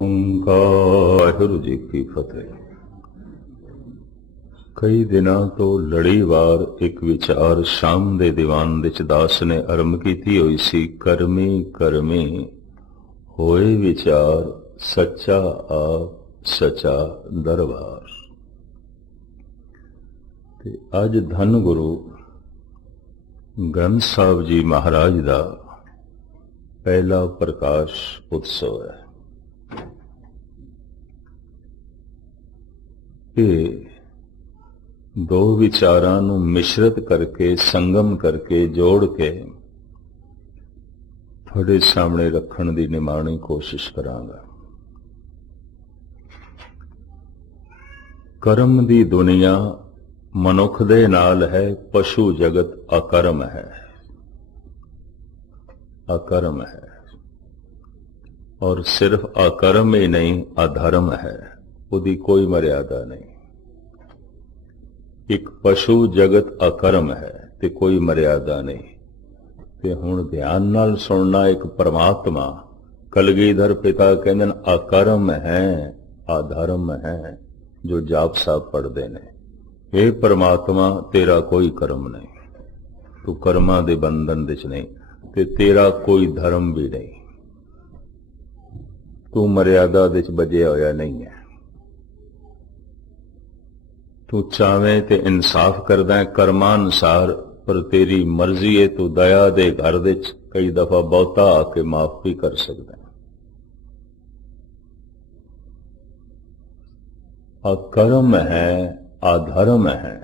ਵਾਹਿਗੁਰੂ ਜੀ ਕੀ ਫਤਿਹ। ਕਈ ਦਿਨਾਂ ਤੋਂ ਲੜੀਵਾਰ ਇੱਕ ਵਿਚਾਰ ਸ਼ਾਮ ਦੇ ਦੀਵਾਨ ਵਿੱਚ ਦਾਸ ਨੇ ਆਰੰਭ ਕੀਤੀ ਹੋਈ ਸੀ। ਕਰਮੀ ਕਰਮੀ ਹੋਏ ਵਿਚਾਰ, ਸੱਚਾ ਆਪ ਸੱਚਾ ਦਰਬਾਰ। ਤੇ ਅੱਜ ਧੰਨ ਗੁਰੂ ਗ੍ਰੰਥ ਸਾਹਿਬ ਜੀ ਮਹਾਰਾਜ ਦਾ ਪਹਿਲਾ ਪ੍ਰਕਾਸ਼ ਉਤਸਵ ਹੈ। ਇਹ ਦੋ ਵਿਚਾਰਾਂ ਨੂੰ ਮਿਸ਼ਰਤ ਕਰਕੇ, ਸੰਗਮ ਕਰਕੇ, ਜੋੜ ਕੇ ਤੁਹਾਡੇ ਸਾਹਮਣੇ ਰੱਖਣ ਦੀ ਨਿਮਾਣੀ ਕੋਸ਼ਿਸ਼ ਕਰਾਂਗਾ। ਕਰਮ ਦੀ ਦੁਨੀਆ ਮਨੁੱਖ ਦੇ ਨਾਲ ਹੈ, ਪਸ਼ੂ ਜਗਤ ਅਕਰਮ ਹੈ, ਅਕਰਮ ਹੈ। ਔਰ ਸਿਰਫ ਅਕਰਮ ਹੀ ਨਹੀਂ, ਅਧਰਮ ਹੈ, ਉਹਦੀ ਕੋਈ ਮਰਿਆਦਾ ਨਹੀਂ। ਇੱਕ ਪਸ਼ੂ ਜਗਤ ਅਕਰਮ ਹੈ ਤੇ ਕੋਈ ਮਰਿਆਦਾ ਨਹੀਂ। ਤੇ ਹੁਣ ਧਿਆਨ ਨਾਲ ਸੁਣਨਾ, ਇੱਕ ਪਰਮਾਤਮਾ ਕਲਗੀਧਰ ਪਿਤਾ ਕਹਿੰਦੇ ਨੇ ਅਕਰਮ ਹੈ, ਅਧਰਮ ਹੈ, ਜੋ ਜਾਪ ਸਾਹਿਬ ਪੜ੍ਹਦੇ ਨੇ। ਇਹ ਪਰਮਾਤਮਾ ਤੇਰਾ ਕੋਈ ਕਰਮ ਨਹੀਂ, ਤੂੰ ਕਰਮਾਂ ਦੇ ਬੰਧਨ ਵਿੱਚ ਨਹੀਂ, ਤੇ ਤੇਰਾ ਕੋਈ ਧਰਮ ਵੀ ਨਹੀਂ, ਤੂੰ ਮਰਿਆਦਾ ਵਿੱਚ ਬੱਝਿਆ ਹੋਇਆ ਨਹੀਂ ਹੈ। ਤੂੰ ਚਾਵੇਂ ਤੇ ਇਨਸਾਫ ਕਰਦਾ ਹੈ ਕਰਮਾਂ ਅਨੁਸਾਰ, ਪਰ ਤੇਰੀ ਮਰਜ਼ੀ ਹੈ ਤੂੰ ਦਇਆ ਦੇ ਘਰ ਵਿੱਚ ਕਈ ਦਫਾ ਬਹੁਤਾ ਆ ਕੇ ਮਾਫ ਵੀ ਕਰ ਸਕਦਾ ਹੈ। ਅਕਰਮ ਹੈ, ਅਧਰਮ ਹੈ।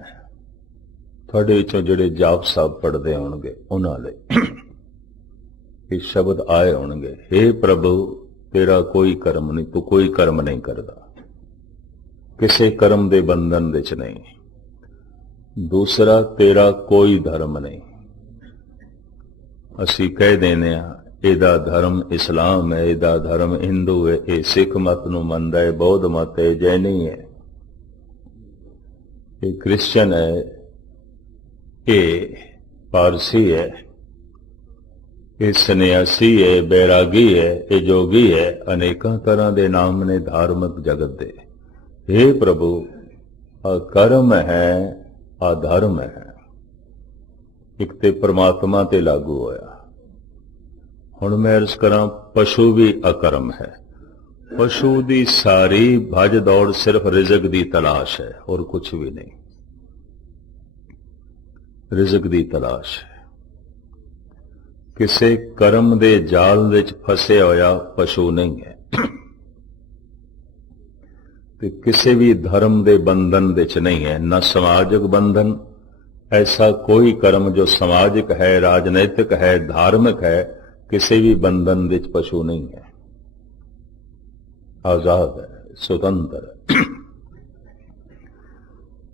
ਤੁਹਾਡੇ ਵਿੱਚੋਂ ਜਿਹੜੇ ਜਾਪ ਸਾਹਿਬ ਪੜ੍ਹਦੇ ਹੋਣਗੇ ਉਹਨਾਂ ਲਈ ਇਹ ਸ਼ਬਦ ਆਏ ਹੋਣਗੇ, ਹੇ ਪ੍ਰਭੂ ਤੇਰਾ ਕੋਈ ਕਰਮ ਨਹੀਂ, ਤੂੰ ਕੋਈ ਕਰਮ ਨਹੀਂ ਕਰਦਾ, ਕਿਸੇ ਕਰਮ ਦੇ ਬੰਧਨ ਵਿੱਚ ਨਹੀਂ। ਦੂਸਰਾ, ਤੇਰਾ ਕੋਈ ਧਰਮ ਨਹੀਂ। ਅਸੀਂ ਕਹਿ ਦਿੰਦੇ ਹਾਂ ਇਹਦਾ ਧਰਮ ਇਸਲਾਮ ਹੈ, ਇਹਦਾ ਧਰਮ ਹਿੰਦੂ ਹੈ, ਇਹ ਸਿੱਖ ਮਤ ਨੂੰ ਮੰਨਦਾ ਹੈ, ਬੌਧ ਮਤ ਹੈ, ਜੈਨੀ ਹੈ, ਇਹ ਕ੍ਰਿਸਚਨ ਹੈ, ਇਹ ਪਾਰਸੀ ਹੈ, ਇਹ ਸੰਨਿਆਸੀ ਹੈ, ਬੈਰਾਗੀ ਹੈ, ਇਹ ਜੋਗੀ ਹੈ। ਅਨੇਕਾਂ ਤਰ੍ਹਾਂ ਦੇ ਨਾਮ ਨੇ ਧਾਰਮਿਕ ਜਗਤ ਦੇ। हे प्रभु अकर्म है, अधर्म है। एक ते परमात्मा ते लागू होया। हुण मैं अर्ज करां, पशु भी अकर्म है। पशु दी सारी भज दौड़ सिर्फ रिजक दी तलाश है और कुछ भी नहीं। रिजक दी तलाश है। किसे कर्म दे जाल विच फसे होया पशु नहीं है, ਤੇ ਕਿਸੇ ਵੀ ਧਰਮ ਦੇ ਬੰਧਨ ਵਿੱਚ ਨਹੀਂ ਹੈ, ਨਾ ਸਮਾਜਿਕ ਬੰਧਨ। ਐਸਾ ਕੋਈ ਕਰਮ ਜੋ ਸਮਾਜਿਕ ਹੈ, ਰਾਜਨੀਤਿਕ ਹੈ, ਧਾਰਮਿਕ ਹੈ, ਕਿਸੇ ਵੀ ਬੰਧਨ ਵਿੱਚ ਪਸ਼ੂ ਨਹੀਂ ਹੈ। ਆਜ਼ਾਦ ਹੈ, ਸੁਤੰਤਰ ਹੈ।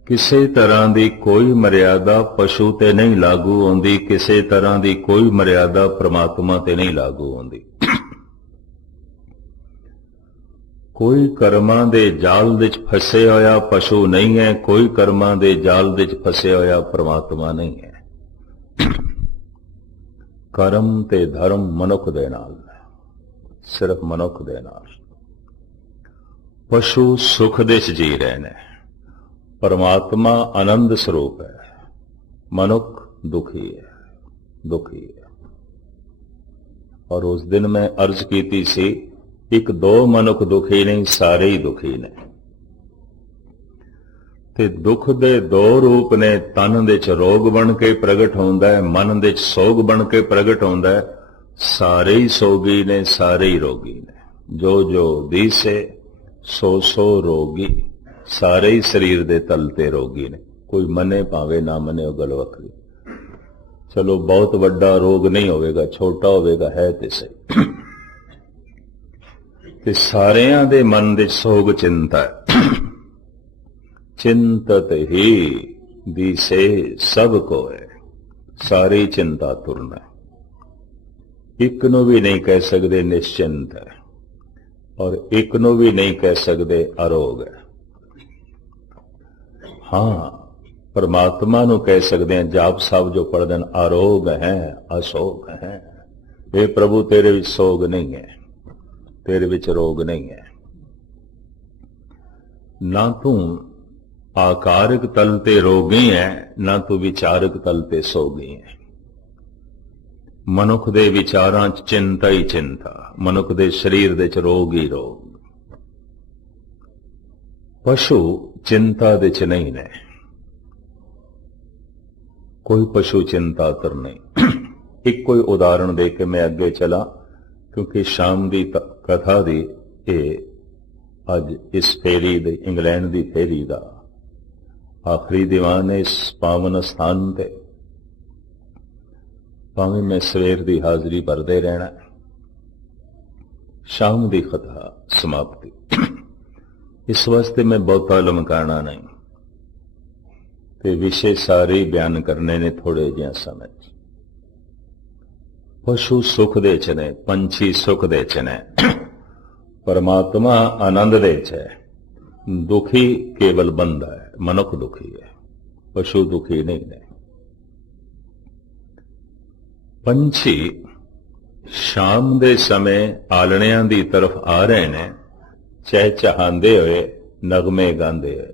ਕਿਸੇ ਤਰ੍ਹਾਂ ਦੀ ਕੋਈ ਮਰਿਆਦਾ ਪਸ਼ੂ ਤੇ ਨਹੀਂ ਲਾਗੂ ਹੁੰਦੀ, ਕਿਸੇ ਤਰ੍ਹਾਂ ਦੀ ਕੋਈ ਮਰਿਆਦਾ ਪ੍ਰਮਾਤਮਾ ਤੇ ਨਹੀਂ ਲਾਗੂ ਹੁੰਦੀ। ਕੋਈ ਕਰਮਾਂ ਦੇ ਜਾਲ ਵਿੱਚ ਫਸੇ ਹੋਇਆ ਪਸ਼ੂ ਨਹੀਂ ਹੈ, ਕੋਈ ਕਰਮਾਂ ਦੇ ਜਾਲ ਵਿੱਚ ਫਸਿਆ ਹੋਇਆ ਪ੍ਰਮਾਤਮਾ ਨਹੀਂ ਹੈ। ਕਰਮ ਤੇ ਧਰਮ ਮਨੁੱਖ ਦੇ ਨਾਲ, ਸਿਰਫ ਮਨੁੱਖ ਦੇ ਨਾਲ। ਪਸ਼ੂ ਸੁਖ ਦੇ ਵਿੱਚ ਜੀ ਰਹੇ ਨੇ, ਪ੍ਰਮਾਤਮਾ ਆਨੰਦ ਸਰੂਪ ਹੈ, ਮਨੁੱਖ ਦੁਖੀ ਹੈ, ਦੁਖੀ ਹੈ। ਔਰ ਉਸ ਦਿਨ ਮੈਂ ਅਰਜ਼ ਕੀਤੀ ਸੀ, ਇੱਕ ਦੋ ਮਨੁੱਖ ਦੁਖੀ ਨਹੀਂ, ਸਾਰੇ ਹੀ ਦੁਖੀ ਨੇ। ਤੇ ਦੁੱਖ ਦੇ ਦੋ ਰੂਪ ਨੇ, ਤਨ ਦੇ ਚ ਰੋਗ ਬਣ ਕੇ ਪ੍ਰਗਟ ਹੁੰਦਾ ਹੈ, ਮਨ ਦੇ ਚ ਸੋਗ ਬਣ ਕੇ ਪ੍ਰਗਟ ਹੁੰਦਾ ਹੈ। ਸਾਰੇ ਹੀ ਸੋਗੀ ਨੇ, ਸਾਰੇ ਹੀ ਰੋਗੀ ਨੇ। ਜੋ ਜੋ ਦੀਸੇ ਸੋ ਸੋ ਰੋਗੀ। ਸਾਰੇ ਹੀ ਸਰੀਰ ਦੇ ਤਲ ਤੇ ਰੋਗੀ ਨੇ। ਕੋਈ ਮੰਨੇ ਭਾਵੇਂ ਨਾ ਮੰਨੇ, ਉਹ ਗੱਲ ਵੱਖਰੀ। ਚਲੋ ਬਹੁਤ ਵੱਡਾ ਰੋਗ ਨਹੀਂ ਹੋਵੇਗਾ, ਛੋਟਾ ਹੋਵੇਗਾ, ਹੈ ਤੇ ਸਹੀ। ਤੇ ਸਾਰਿਆਂ ਦੇ ਮਨ ਦੇ ਸੋਗ ਚਿੰਤਾ ਹੈ। ਚਿੰਤਤ ਹੀ ਦਿਸੇ ਸਭ ਕੋਇ। ਸਾਰੀ ਚਿੰਤਾ ਤੁਰਨਾ। ਇੱਕ ਨੂੰ ਵੀ ਨਹੀਂ ਕਹਿ ਸਕਦੇ ਨਿਸ਼ਚਿੰਤ ਹੈ, ਔਰ ਇੱਕ ਨੂੰ ਵੀ ਨਹੀਂ ਕਹਿ ਸਕਦੇ ਅਰੋਗ ਹੈ। ਹਾਂ, ਪਰਮਾਤਮਾ ਨੂੰ ਕਹਿ ਸਕਦੇ ਹਾਂ, ਜਾਪ ਸਾਹਿਬ ਜੋ ਪੜ੍ਹਦੇ ਹਨ, ਅਰੋਗ ਹੈ, ਅਸੋਗ ਹੈ। ਇਹ ਪ੍ਰਭੂ ਤੇਰੇ ਵਿੱਚ ਸੋਗ ਨਹੀਂ ਹੈ, तेरे विच रोग नहीं है। ना तू आकारक तल ते रोगी है, ना तू विचारक तल ते सोगी है। मनुख दे विचारां च चिंता ही चिंता, मनुख दे शरीर दे च रोग ही रोग। पशु चिंता दे च नहीं ने, कोई पशु चिंतातर नहीं। एक कोई उदाहरण दे के मैं अगे चला, क्योंकि शाम की कथा दी अज इस फेरी दे इंग्लैंड की फेरी का आखिरी दीवान है इस पावन स्थान ते। भावें मैं सवेर की हाजरी भरते रहना, शाम की कथा समाप्ति। इस वास्ते मैं बहुता लमकाना नहीं, ते विषय सारे बयान करने ने थोड़े जिहा समय। पशु सुख दे च ने, पंछी सुख दे च ने, परमात्मा आनंद दे च है। दुखी केवल बंदा है, मनुख दुखी है, पशु दुखी नहीं ने। पंछी शाम दे समय आलणियां दी तरफ आ रहे ने, चहचहांदे हुए, नगमे गांदे हुए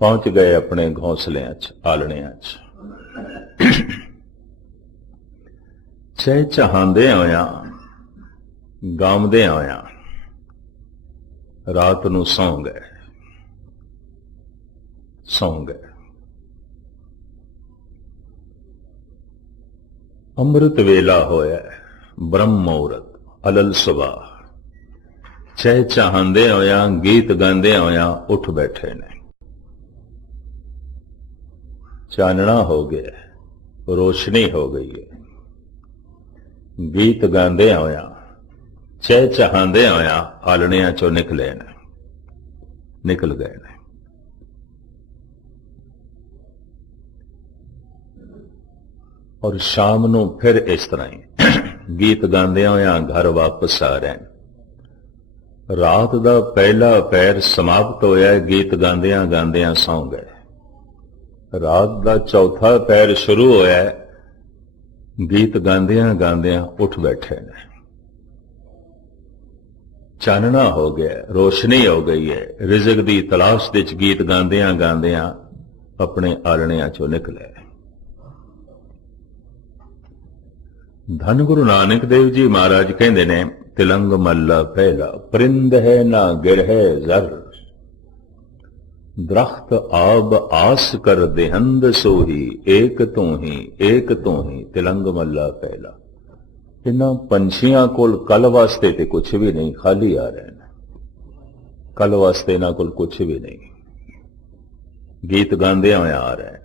पहुंच गए अपने घोंसलियां च, आलणियां च। चहचहांदे होया, गांवदे होया रात नूं सौ गए, सौ गए। अमृत वेला होया, ब्रह्म मुहूर्त, अलल सुबह। चहचहांदे होया, गीत गांदे होया उठ बैठे ने। चानना हो गया, रोशनी हो गई है। गीत गांदे होया, चहचहांदे होया आलणियां चों निकले ने, निकल गए ने। और शाम नूं फिर इस तरह ही गीत गांदे होया घर वापस आ रहे हैं। रात दा पहला पैर समाप्त होया, गीत गांदियां गांदियां सौ गए। रात दा चौथा पैर शुरू होया, गीत गांदियां गांदियां उठ बैठे ने। चानना हो गया, रोशनी हो गई है। रिज़्क दी तलाश दे च गीत गांदियां गांदियां अपने आलणियां चों निकले। धन गुरु नानक देव जी महाराज कहते ने, तिलंग मल्ला पहला, परिंद है ना गिर है जर, दरख्त आब आस कर देहंद सोही, एक तो ही एक तो ही, तिलंग मल्ला पहला। इन्हां पंछियां कोल कल वास्ते ते कुछ भी नहीं, खाली आ रहे हैं। कल वास्ते इन्हां कोल कुछ भी नहीं, गीत गांदे हुए आ रहे हैं।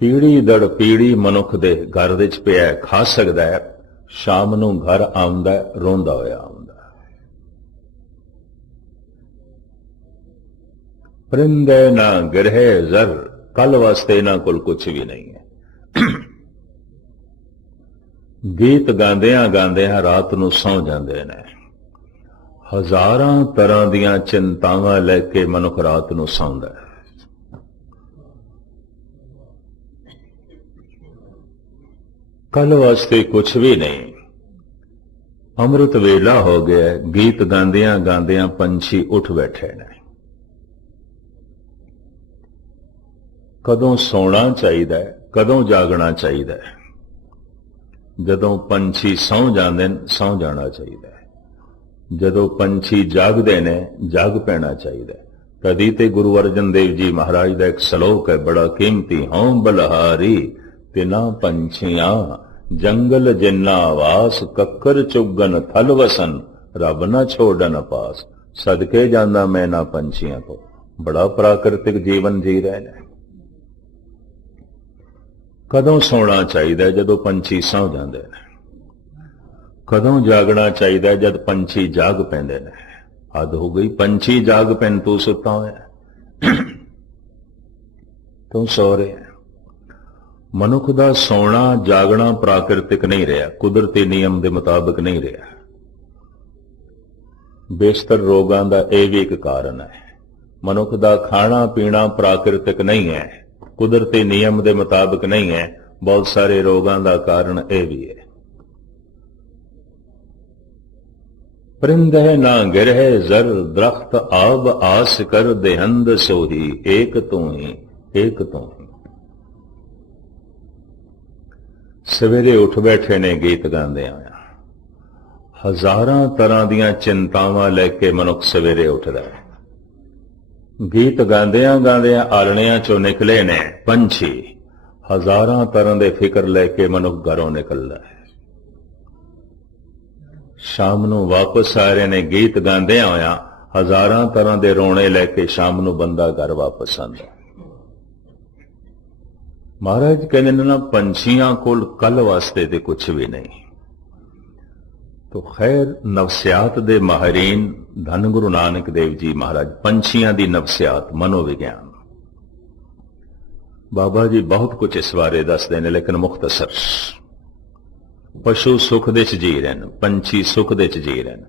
पीढ़ी दड़ पीढ़ी मनुख दे घर दे च पिया, खा सकदा है, शाम नूं घर आउंदा रोंदा होया आउंदा। परिंदे ना गिरहे जर, कल वास्ते इन्हां कोल कुछ भी नहीं है। गीत गांदियां गांदियां रात नूं सौ जांदे ने। हजारां तरह दीयां चिंतावां लैके मनुख रात नूं सौंदा है। कल वास्ते कुछ भी नहीं। अमृत वेला हो गया, गीत गांदियां गांदियां पंछी उठ बैठे ने। कदों सोना चाहिए, कदों जागना चाहिए। जदों पंछी सौ जाते सौ जाना चाहिए, जदों पंछी जागते ने जाग पैना चाहिए। तदी ते गुरु अर्जन देव जी महाराज का एक सलोक है बड़ा कीमती, हों बलहारी तिना पंछियां, जंगल जिन्ना वास, कक्कर चुगन थल वसन, रब न छोड़न पास। सदके जाना मैं ना पंछियां को, बड़ा प्राकृतिक जीवन जी रहे हैं। कदों सोना चाहिए, जदों पंछी सौ जाते हैं। कदों जागना चाहिए, जद पंछी जाग पैंदे ने। हद हो गई, पंछी जाग पैन तू सुता होया, तू सो रहे हैं। मनुख दा सोना जागना प्राकृतिक नहीं रहा, कुदरती नियम के मुताबिक नहीं रहा। बेशतर रोगां दा यह भी एक कारण है। मनुख दा खाना पीना प्राकृतिक नहीं है, कुदरती नियम के मुताबिक नहीं है। बहुत सारे रोगां दा कारण यह भी है। परिंदह ना गिरह जर दरख्त आब आस कर देहंद सोही एक तू ही एक तू ही। सवेरे उठ बैठे ने गीत गांदे आया, हजारां तरह दीयां चिंतावां लैके मनुख सवेरे उठदा है। गीत गांदियां गांदियां आलणियां चों निकले ने पंछी, हजारां तरह दे फिक्र लैके मनुख घरों निकलदा है। शाम नूं वापस आ रहे ने गीत गांदियां होया, हजारां तरह दे रोने लैके शाम नूं बंदा घर वापस आंदा। महाराज कहने ना पंछियां कोल कल वास्ते ते कुछ भी नहीं। तो खैर नफसियात दे माहिरीन धन गुरु नानक देव जी महाराज पंछियां दी नफसियात मनोविज्ञान बाबा जी बहुत कुछ इस बारे दसदे ने, लेकिन मुख्तसर। पशु सुख दे च जी रहे हैं, पंछी सुख दे च जी रहे हैं।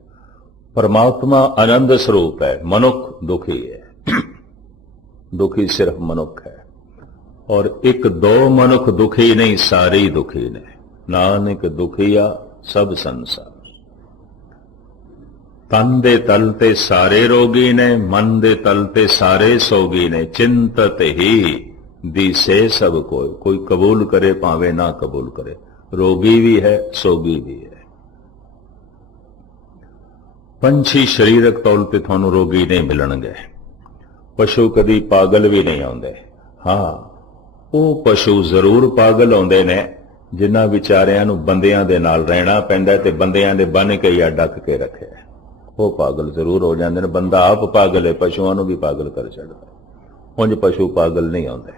परमात्मा आनंद स्वरूप है, मनुख दुखी है। दुखी सिर्फ मनुख है, और एक दो मनुख दुखी नहीं, सारे ही दुखी ने। नानक दुखिया सब संसार। तन दे तल ते सारे रोगी ने, मन दे तल ते सारे सोगी ने। चिंतत ही दिसे सब कोई, कोई कबूल करे भावे ना कबूल करे। रोगी भी है, सोगी भी है। पंछी शरीरक तौल पे थानू रोगी नहीं मिलणगे, पशु कदी पागल भी नहीं आउंदे। हाँ, वो पशु जरूर पागल आउंदे ने जिन्हां विचारियां नू बंदियां दे नाल रहना पैंदा ते बंदियां दे बन के या डक के रखे, वो पागल जरूर हो जाते हैं। बंदा आप पागल है, पशुओं को भी पागल कर छड़दा। उंज पशु पागल नहीं आते,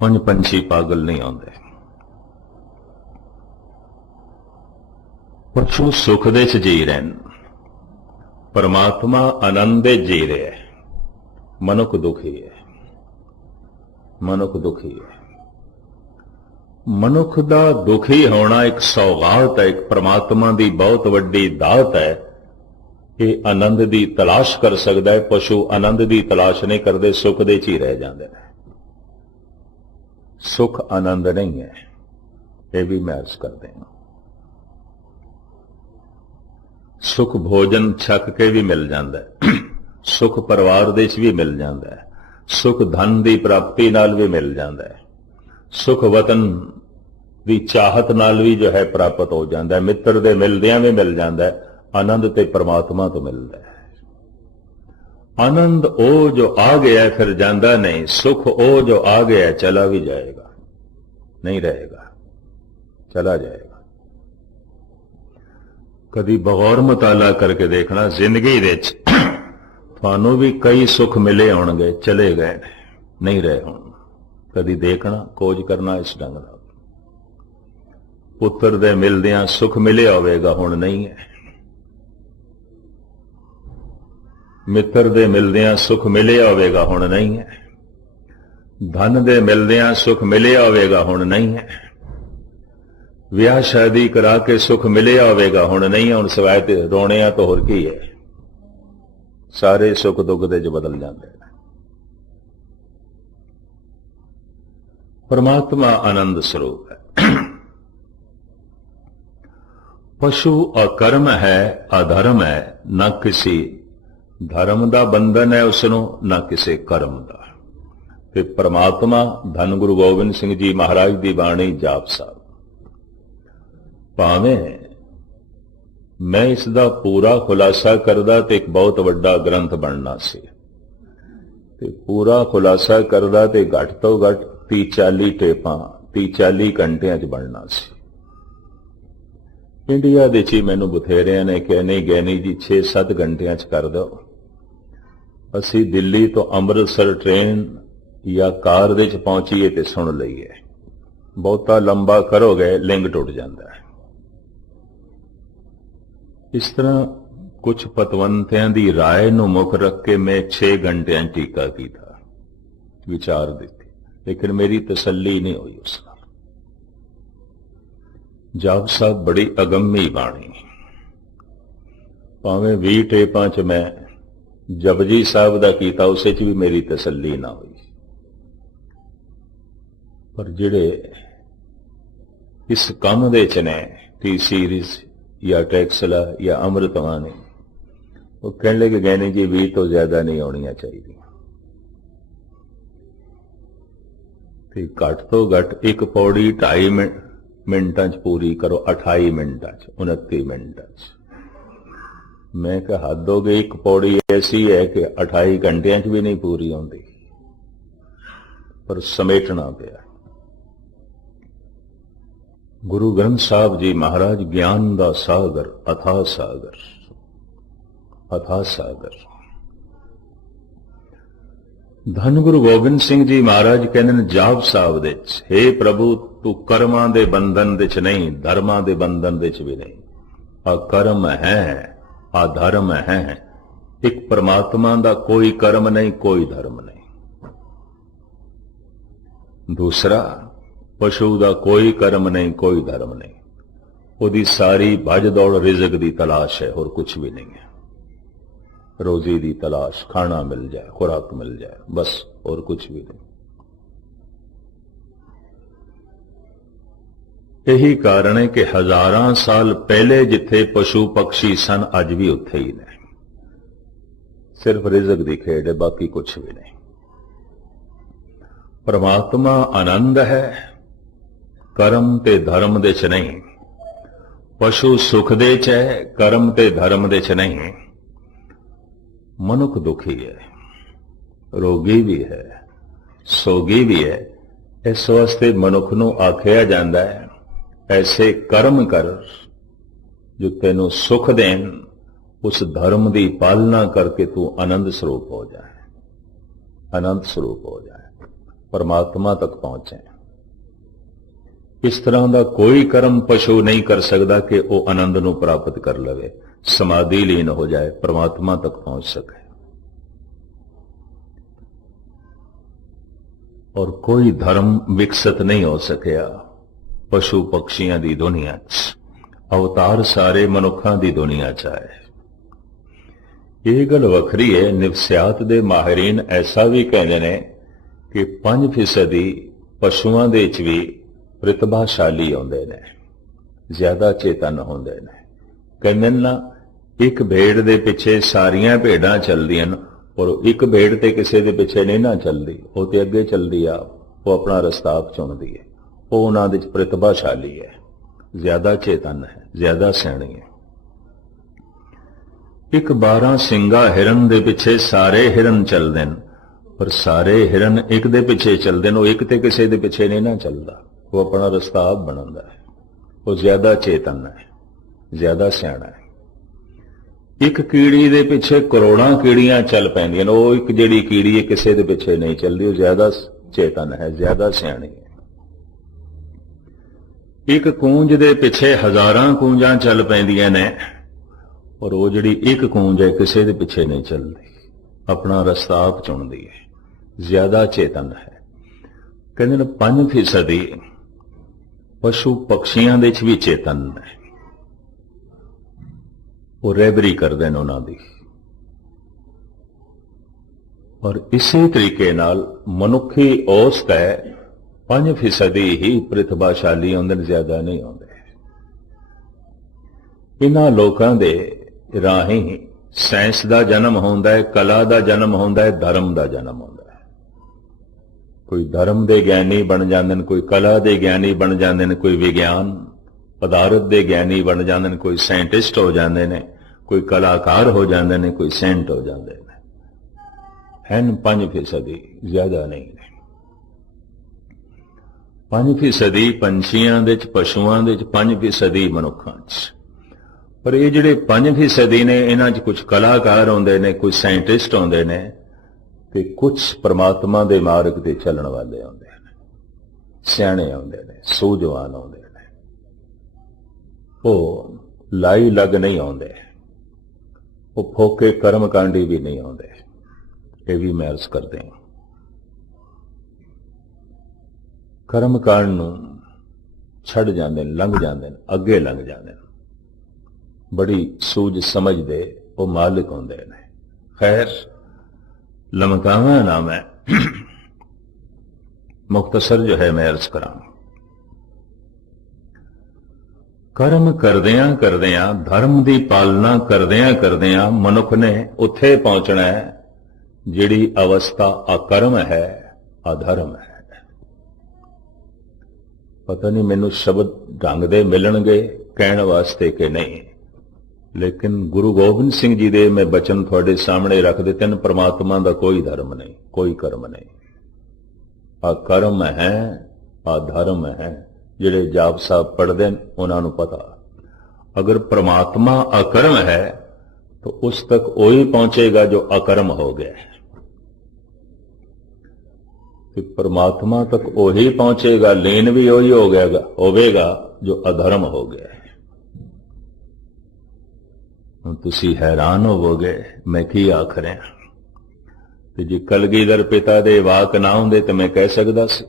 उंज पंछी पागल नहीं आते। पशु सुख दे च जी रहे हैं, परमात्मा आनंद दे जी रहे है। मनुख दुखी है, मनुख दुखी है। मनुख दा दुखी होना एक सौगात है, एक परमात्मा दी बहुत वड्डी दात है। ये आनंद दी तलाश कर सकता है। पशु आनंद दी तलाश नहीं करते, सुख दे च ही रह जाते हैं। सुख आनंद नहीं है, ये भी मैं अर्ज करते हैं। सुख भोजन छक के भी मिल जाता है, सुख परिवार दे च भी मिल जाता है, सुख धन की प्राप्ति नाल भी मिल जाता है, सुख वतन की चाहत नाल भी जो है प्राप्त हो जाता है, मित्र दे मिलदियां भी मिल जाता है। आनंद ते परमात्मा तो मिलता है। आनंद ओ जो आ गया है फिर जाता नहीं, सुख ओ जो आ गया है चला भी जाएगा, नहीं रहेगा, चला जाएगा। कभी बगौर मुताला करके देखना, जिंदगी विच थानू भी कई सुख मिले होंगे, चले गए, नहीं रहे हों। कभी देखना, खोज करना इस ढंग नाल। पुत्र दे मिलदियां सुख मिले होवेगा, हुण नहीं है। मित्र दे मिलदियां सुख मिले होवेगा, हुण नहीं है। धन दे मिलदियां सुख मिले होवेगा, हुण नहीं है। विआह शादी करा के सुख मिले होवेगा, हुण नहीं है। हुण सिवाय ते रोणियां तो होर की है। सारे सुख दुख दे च बदल जाते हैं। परमात्मा आनंद स्वरूप है। पशु अकर्म है, अधर्म है, न किसी धर्म का बंधन है उसनों, न किसी कर्म का। ते परमात्मा धन गुरु गोबिंद सिंह जी महाराज की बाणी जाप साहब, भावें मैं इसका पूरा खुलासा करदा तो एक बहुत वड्डा ग्रंथ बनना सी, ते पूरा खुलासा करदा तो घट तो घट 30-40 टेपां 30-40 घंटियां च बनना सी। इंडिया दे ची मैनू बथेरिया ने कहा नहीं गैनी जी 6-7 घंटियां च कर दो। असी दिल्ली तो अमृतसर ट्रेन या कार दे च पहुंचीए ते सुन लईए, बहुता लंबा करोगे लिंग टुट जाता है। इस तरह कुछ पतवंतियां दी राय नू मुख रख के मैं 6 घंटियां टीका कीता, विचार दिती, लेकिन मेरी तसल्ली नहीं हुई उस नाल। जाप साहब बड़ी अगम्मी बाणी, भावें 20 टेपां च मैं जपजी साहब दा कीता, उसे च भी मेरी तसल्ली ना हुई। पर जिहड़े इस काम दे च ने टी सीरीज या टैक्सला या अमृतवाणी, वो कहने लगे गैनी जी 20 तो ज्यादा नहीं होनी चाहिए। घट तो घट एक पौड़ी 2.5 मिनटां च पूरी करो, 28 मिनटां च, 29 मिनटां च। मैं कहा हद हो गई, एक पौड़ी ऐसी है कि 28 घंटियां च भी नहीं पूरी होती, पर समेटना पिया। गुरु ग्रंथ साहब जी महाराज ज्ञान दा सागर, अथाह सागर, अथाह सागर। धन गुरु गोबिंद सिंह जी महाराज कहते हैं जाप साहब दे, हे प्रभु तू कर्मां दे बंधन दे च नहीं, धर्मां दे बंधन दे च भी नहीं। आ कर्म है, आ धर्म है। एक परमात्मा दा कोई कर्म नहीं, कोई धर्म नहीं। दूसरा पशु दा कोई कर्म नहीं, कोई धर्म नहीं। ओदी सारी भज दौड़ रिजक दी तलाश है, और कुछ भी नहीं है। रोजी दी तलाश, खाना मिल जाए, खुराक मिल जाए, बस, और कुछ भी नहीं। यही कारण है कि हजारां साल पहले जिथे पशु पक्षी सन, अज भी उत्थे ही ने। सिर्फ रिजक दी खेड है, बाकी कुछ भी नहीं। परमात्मा आनंद है, कर्म ते धर्म दे च नहीं। पशु सुख दे च है, कर्म ते धर्म दे च नहीं। मनुख दुखी है, रोगी भी है, सोगी भी है। इस वास्ते मनुख नूं आखिया जांदा है ऐसे कर्म कर जो तेनों सुख देन, उस धर्म की पालना करके तू आनंद स्वरूप हो जाए, आनंद स्वरूप हो जाए, परमात्मा तक पहुंचे। इस तरह का कोई कर्म पशु नहीं कर सकता कि वह आनंद नूं प्राप्त कर लवे, समाधि लीन हो जाए, परमात्मा तक पहुंच सके। और कोई धर्म विकसित नहीं हो सकिया पशु पक्षियां दी दुनिया च। अवतार सारे मनुखां दी दुनिया च आए। यह गल वखरी है, निफ्सियात दे माहिरीन ऐसा भी कहते हैं कि 5% पशुआं दे च भी प्रतिभाशाली होंदे ने, ज्यादा चेतन होंदे ने। कहंदे ना, एक भेड़ दे पिछे सारियां भेड़ां चलदियां न, और एक भेड़ ते किसी दे पिछे नहीं ना चलदी, वो ते अगे चलदी आ, वो अपना रस्ता आप चुनदी है। वो उन्हां दे च प्रतिभाशाली है, ज्यादा चेतन है, ज्यादा सियाणी है। एक 12 सिंगा हिरन दे पिछे सारे हिरन चलदे न, पर सारे हिरन एक दे पिछे चलदे न, वो एक ते किसी दे पिछे नहीं ना चलदा, वो अपना रस्ता आप बनांदा है। वो ज्यादा चेतन है, ज्यादा सियाणा है। एक कीड़ी दे पिछे करोड़ां कीड़ियां चल पैंदियां न, वो एक जिहड़ी कीड़ी है किसी दे पिछे नहीं चलदी, वो ज्यादा चेतन है, ज्यादा सियाणी है। एक कूंज दे पिछे हजारां कूंजां चल पैंदियां ने, और वो जिहड़ी एक कूंज है किसी दे पिछे नहीं चलदी, अपना रस्ता आप चुनदी है, ज्यादा चेतन है। कहंदे ने 5% पशु पक्षियां दे च भी चेतन है, वो रहबरी करदे ने उन्हां दी। और इसी तरीके नाल मनुखी औसत है 5% ही प्रतिभाशाली होंदे ने, ज्यादा नहीं होंदे। इन्हां लोकां दे राही साइंस का जन्म होंदा है, कला का जन्म होंदा है, धर्म का जन्म होंदा है। कोई धर्म के ज्ञानी बन जाते हैं, कोई कला के ज्ञानी बन जाते हैं, कोई विज्ञान पदार्थ के ज्ञानी बन जाते हैं, कोई साइंटिस्ट हो जाते हैं, कोई कलाकार हो जाते हैं, कोई सेंट हो जाते हैं। 5% ज्यादा नहीं है। 5% पंछियां दे च, पशुआं दे च, 5% मनुखां च। पर ये जिहड़े 5% ने, इन्हां च कुछ कलाकार होंदे ने, कुछ साइंटिस्ट होंदे ने, ते कुछ परमात्मा दे मार्ग ते चलण वाले होंदे ने, सियाणे होंदे ने, सूझवान होंदे ने। वो लाई लग नहीं होंदे, वो फोके कर्मकांडी भी नहीं होंदे। ये भी मैं अर्ज करते हैं, कर्मकांड नूं छड़ जांदे ने, लंघ जांदे ने, अगे लंघ जांदे ने। बड़ी सूझ समझ दे वो मालिक होंदे ने। खैर, लमकावा ना मैं, मुख्तसर जो है मैं अर्ज करा। ਕਰਮ ਕਰਦਿਆਂ ਕਰਦਿਆਂ, ਧਰਮ ਦੀ ਪਾਲਣਾ ਕਰਦਿਆਂ ਕਰਦਿਆਂ ਮਨੁੱਖ ਨੇ ਉੱਥੇ ਪਹੁੰਚਣਾ ਹੈ ਜਿਹੜੀ ਅਵਸਥਾ ਅਕਰਮ ਹੈ, ਅਧਰਮ ਹੈ। ਪਤਾ ਨਹੀਂ ਮੈਨੂੰ ਸ਼ਬਦ ਢੰਗ ਦੇ ਮਿਲਣਗੇ ਕਹਿਣ ਵਾਸਤੇ ਕਿ ਨਹੀਂ, ਲੇਕਿਨ ਗੁਰੂ ਗੋਬਿੰਦ ਸਿੰਘ ਜੀ ਦੇ ਮੈਂ ਬਚਨ ਤੁਹਾਡੇ ਸਾਹਮਣੇ ਰੱਖ ਦਿੱਤੇ ਹਨ। ਪ੍ਰਮਾਤਮਾ ਦਾ ਕੋਈ ਧਰਮ ਨਹੀਂ, ਕੋਈ ਕਰਮ ਨਹੀਂ, ਅਕਰਮ ਹੈ, ਅਧਰਮ ਹੈ। ਜਿਹੜੇ ਜਾਪ ਸਾਹਿਬ ਪੜ੍ਹਦੇ ਨੇ ਉਹਨਾਂ ਨੂੰ ਪਤਾ, ਅਗਰ ਪ੍ਰਮਾਤਮਾ ਅਕਰਮ ਹੈ ਤਾਂ ਉਸ ਤੱਕ ਉਹੀ ਪਹੁੰਚੇਗਾ ਜੋ ਅਕਰਮ ਹੋ ਗਿਆ ਹੈ, ਤੇ ਪ੍ਰਮਾਤਮਾ ਤੱਕ ਉਹੀ ਪਹੁੰਚੇਗਾ, ਲੀਨ ਵੀ ਉਹੀ ਹੋਵੇਗਾ ਜੋ ਅਧਰਮ ਹੋ ਗਿਆ ਹੈ। ਹੁਣ ਤੁਸੀਂ ਹੈਰਾਨ ਹੋਵੋਗੇ ਮੈਂ ਕੀ ਆਖ ਰਿਹਾ, ਤੇ ਜੇ ਕਲਗੀਧਰ ਪਿਤਾ ਦੇ ਵਾਕ ਨਾ ਹੁੰਦੇ ਤਾਂ ਮੈਂ ਕਹਿ ਸਕਦਾ ਸੀ।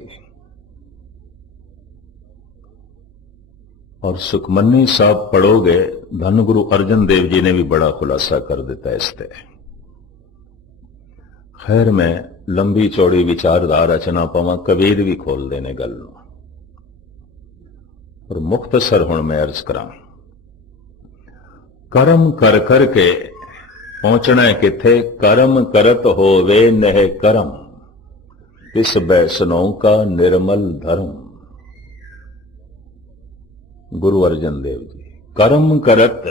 ਔਰ ਸੁਖਮਨੀ ਸਾਹਿਬ ਪੜੋਗੇ, ਧੰਨ ਗੁਰੂ ਅਰਜਨ ਦੇਵ ਜੀ ਨੇ ਵੀ ਬੜਾ ਖੁਲਾਸਾ ਕਰ ਦਿੱਤਾ ਇਸ ਤੇ। ਖੈਰ ਮੈਂ ਲੰਬੀ ਚੌੜੀ ਵਿਚਾਰਧਾਰ ਰਚਨਾ ਪਾਵਾਂ, ਕਬੀਰ ਵੀ ਖੋਲਦੇ ਨੇ ਗੱਲ ਨੂੰ, ਪਰ ਮੁਖਤਸਰ ਹੁਣ ਮੈਂ ਅਰਜ਼ ਕਰਾਂ। ਕਰਮ ਕਰ ਕਰਕੇ ਪਹੁੰਚਣਾ ਹੈ ਕਿੱਥੇ? ਕਰਮ ਕਰਤ ਹੋਵੇ ਨਹਿ ਕਰਮ, ਇਸ ਬੈਸਨੋਂ ਕਾ ਨਿਰਮਲ ਧਰਮ। ਗੁਰੂ ਅਰਜਨ ਦੇਵ ਜੀ, ਕਰਮ ਕਰਤ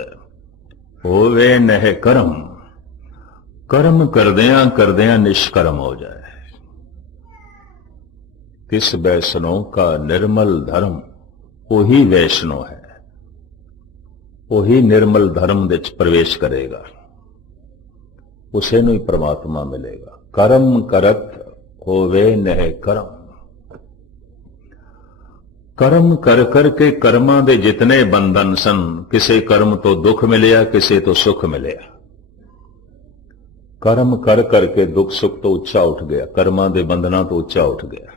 ਹੋਵੇ ਨਹਿ ਕਰਮ, ਕਰਮ ਕਰਦਿਆਂ ਕਰਦਿਆਂ ਨਿਸ਼ਕਰਮ ਹੋ ਜਾਏ, ਤਿਸ ਬੈਸਨੋਂ ਕਾ ਨਿਰਮਲ ਧਰਮ। ਉਹੀ ਵੈਸ਼ਨੋ ਹੈ, ਉਹੀ ਨਿਰਮਲ ਧਰਮ ਦੇ ਵਿੱਚ ਪ੍ਰਵੇਸ਼ ਕਰੇਗਾ, ਉਸੇ ਨੂੰ ਹੀ ਪ੍ਰਮਾਤਮਾ ਮਿਲੇਗਾ। ਕਰਮ ਕਰਤ ਹੋਵੇ ਨਹਿ ਕਰਮ, ਕਰਮ ਕਰ ਕਰਕੇ ਕਰਮਾਂ ਦੇ ਜਿਤਨੇ ਬੰਧਨ ਸਨ, ਕਿਸੇ ਕਰਮ ਤੋਂ ਦੁੱਖ ਮਿਲਿਆ, ਕਿਸੇ ਤੋਂ ਸੁੱਖ ਮਿਲਿਆ। ਕਰਮ ਕਰ ਕਰਕੇ ਦੁੱਖ ਸੁੱਖ ਤੋਂ ਉੱਚਾ ਉੱਠ ਗਿਆ, ਕਰਮਾਂ ਦੇ ਬੰਧਨਾਂ ਤੋਂ ਉੱਚਾ ਉੱਠ ਗਿਆ।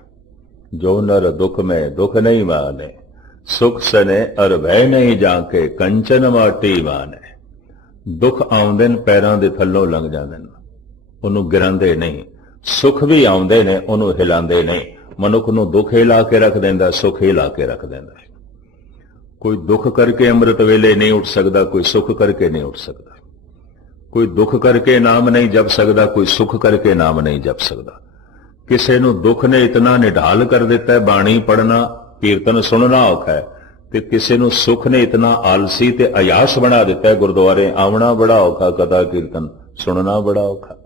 ਜੋ ਨਰ ਦੁੱਖ ਮੈਂ ਦੁੱਖ ਨਹੀਂ ਮਾਨੇ, ਸੁਖ ਸਨੇ ਅਰ ਭੈ ਨਹੀਂ ਜਾ ਕੇ, ਕੰਚਨ ਮਾਟੀ ਮਾਨੇ। ਦੁੱਖ ਆਉਂਦੇ ਨੇ ਪੈਰਾਂ ਦੇ ਥੱਲੋਂ ਲੰਘ ਜਾਂਦੇ ਨੇ, ਉਹਨੂੰ ਗਿਰਾਉਂਦੇ ਨਹੀਂ। ਸੁਖ ਵੀ ਆਉਂਦੇ ਨੇ, ਉਹਨੂੰ ਹਿਲਾਉਂਦੇ ਨਹੀਂ। ਮਨੁੱਖ ਨੂੰ ਦੁੱਖ ਹਿਲਾ ਕੇ ਰੱਖ ਦਿੰਦਾ, ਸੁਖ ਹਿਲਾ ਕੇ ਰੱਖ ਦਿੰਦਾ। ਕੋਈ ਦੁੱਖ ਕਰਕੇ ਅੰਮ੍ਰਿਤ ਵੇਲੇ ਨਹੀਂ ਉੱਠ ਸਕਦਾ, ਕੋਈ ਸੁਖ ਕਰਕੇ ਨਹੀਂ ਉੱਠ ਸਕਦਾ। ਕੋਈ ਦੁੱਖ ਕਰਕੇ ਨਾਮ ਨਹੀਂ ਜਪ ਸਕਦਾ, ਕੋਈ ਸੁਖ ਕਰਕੇ ਨਾਮ ਨਹੀਂ ਜਪ ਸਕਦਾ। ਕਿਸੇ ਨੂੰ ਦੁੱਖ ਨੇ ਇਤਨਾ ਨਿਢਾਲ ਕਰ ਦਿੱਤਾ ਹੈ, ਬਾਣੀ ਪੜਨਾ ਕੀਰਤਨ ਸੁਣਨਾ ਔਖਾ ਹੈ, ਤੇ ਕਿਸੇ ਨੂੰ ਸੁਖ ਨੇ ਇਤਨਾ ਆਲਸੀ ਤੇ ਅਯਾਸ ਬਣਾ ਦਿੱਤਾ ਹੈ, ਗੁਰਦੁਆਰੇ ਆਉਣਾ ਬੜਾ ਔਖਾ, ਕਥਾ ਕੀਰਤਨ ਸੁਣਨਾ ਬੜਾ ਔਖਾ।